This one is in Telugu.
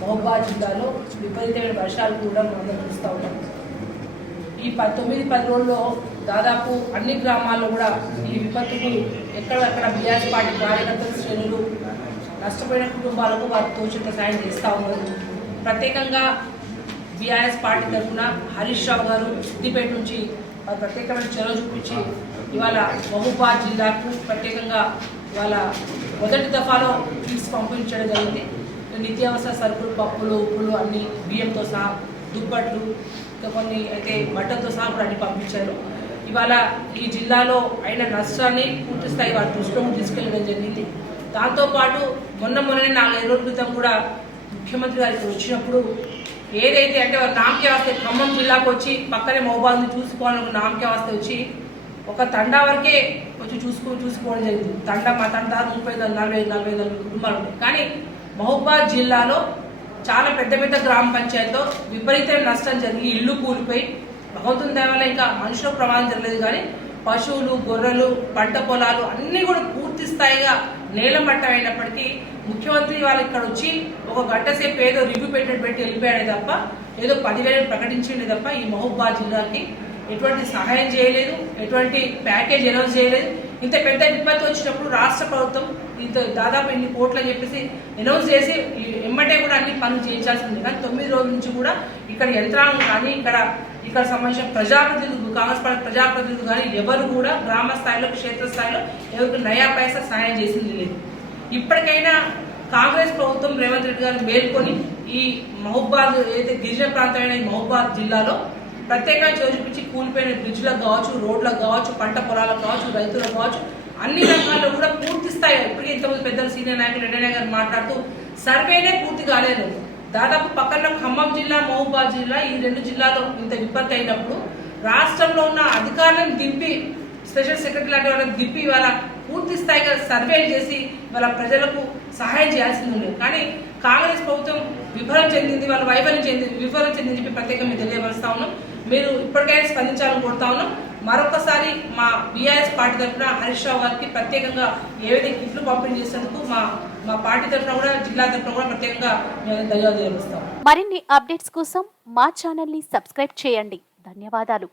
మహబాద్ జిల్లాలో విపరీతమైన వర్షాలు కూడా మనం చూస్తూ ఉన్నాం ఈ ప తొమ్మిది పది రోజుల్లో దాదాపు అన్ని గ్రామాల్లో కూడా ఈ విపత్తుకు ఎక్కడెక్కడ బీఆర్ఎస్ పార్టీ కార్యకర్తల శ్రేణులు నష్టపోయిన కుటుంబాలకు వారు తోచిత సాయం చేస్తూ ఉన్నారు. ప్రత్యేకంగా బీఆర్ఎస్ పార్టీ తరఫున హరీష్ రావు గారు సిద్దిపేట నుంచి వారు ప్రత్యేకమైన చొరవ చూపించి ఇవాళ మహబూబాద్ జిల్లాకు ప్రత్యేకంగా ఇవాళ మొదటి దఫాలో కిట్స్ పంపించడం జరిగింది. నిత్యావసర సరుకులు పప్పులు ఉప్పులు అన్ని బియ్యంతో సహా దుప్పట్లు ఇంకా కొన్ని అయితే బట్టలతో సహా కూడా అన్ని పంపించారు. ఇవాళ ఈ జిల్లాలో అయిన నష్టాన్ని పూర్తి స్థాయి వారి దృష్టిలో తీసుకెళ్ళడం జరిగింది. దాంతోపాటు మొన్న మొన్ననే నాలుగైదు రోజుల క్రితం కూడా ముఖ్యమంత్రి గారికి వచ్చినప్పుడు ఏదైతే అంటే వారు నామకే వస్తే ఖమ్మం జిల్లాకు వచ్చి పక్కనే మహబాద్ని చూసుకోవాలని నామకే వస్తే వచ్చి ఒక తండా వరకే వచ్చి చూసుకో చూసుకోవడం జరిగింది. తండా మా తండా ముప్పై ఐదు నలభై ఐదు నలభై ఐదు నలభై కుటుంబాలు కానీ మహబూబాద్ జిల్లాలో చాలా పెద్ద పెద్ద గ్రామ పంచాయతీలో విపరీతమైన నష్టం జరిగి ఇల్లు కూలిపోయి భగవంతుని దయ వల్ల ఇంకా మనుషుల ప్రమాదం జరగలేదు. కానీ పశువులు గొర్రెలు పంట పొలాలు అన్నీ కూడా పూర్తి స్థాయిగా నేలమట్టం అయినప్పటికీ ముఖ్యమంత్రి వాళ్ళు ఇక్కడ వచ్చి ఒక గంట సేపు ఏదో రివ్యూ పెట్టినట్టు పెట్టి వెళ్ళిపోయాడే తప్ప ఏదో పదివేలు ప్రకటించిండే తప్ప ఈ మహబూబాద్ జిల్లాకి ఎటువంటి సహాయం చేయలేదు ఎటువంటి ప్యాకేజ్ అనౌన్స్ చేయలేదు. ఇంత పెద్ద విపత్తు వచ్చినప్పుడు రాష్ట్ర ప్రభుత్వం ఇంత దాదాపు ఇన్ని కోట్లు చెప్పేసి అనౌన్స్ చేసి ఎమ్మటే కూడా అన్ని పనులు చేయించాల్సి ఉంది కానీ తొమ్మిది రోజుల నుంచి కూడా ఇక్కడ యంత్రాంగం కానీ ఇక్కడ ఇక్కడ సంబంధించిన ప్రజాప్రతినిధులు కాంగ్రెస్ పార్టీ ప్రజాప్రతినిధులు కానీ ఎవరు కూడా గ్రామ స్థాయిలో క్షేత్రస్థాయిలో ఎవరికి నయా పైసా సాయం చేసింది లేదు. ఇప్పటికైనా కాంగ్రెస్ ప్రభుత్వం రేవంత్ రెడ్డి గారు మేల్కొని ఈ మహబాద్ ఏదైతే గిరిజన ప్రాంతమైన ఈ మహబాద్ జిల్లాలో ప్రత్యేకంగా చూపించి కూలిపోయిన బ్రిడ్జ్లకు కావచ్చు రోడ్లకు కావచ్చు పంట పొలాలకు కావచ్చు రైతులకు కావచ్చు అన్ని రంగాల్లో కూడా పూర్తి స్థాయి ఇప్పుడు ఇంతమంది పెద్దలు సీనియర్ నాయకులు రెడ్డి గారు మాట్లాడుతూ సర్వేనే పూర్తి కాలేదు. దాదాపు పక్కన ఖమ్మం జిల్లా మహబూబాద్ జిల్లా ఈ రెండు జిల్లాలో ఇంత విపత్తు అయినప్పుడు రాష్ట్రంలో ఉన్న అధికారులను దింపి స్పెషల్ సెక్రటరీ లాంటి వాళ్ళని దింపి ఇవాళ పూర్తి స్థాయిగా సర్వేలు చేసి వాళ్ళ ప్రజలకు సహాయం చేయాల్సింది ఉంది. కానీ కాంగ్రెస్ ప్రభుత్వం విఫలం చెందింది వాళ్ళ వైఫల్యం చెందింది విఫలం చెందింది చెప్పి ప్రత్యేకంగా తెలియపరుస్తా ఉన్నాం. మీరు ఇప్పటికైనా స్పందించాలని కోరుతా ఉన్నాం. మరొకసారి మా బీఆర్ఎస్ పార్టీ తరఫున హరీష్ రావు గారికి ప్రత్యేకంగా ఏవైతే కిట్లు పంపిణీ చేసేందుకు మా మా పార్టీ తరఫున కూడా జిల్లా తరఫున కూడా ప్రత్యేకంగా మేము ధన్యవాదాలు మరిన్ని అప్డేట్స్ కోసం మా ఛానల్ని సబ్స్క్రైబ్ చేయండి. ధన్యవాదాలు.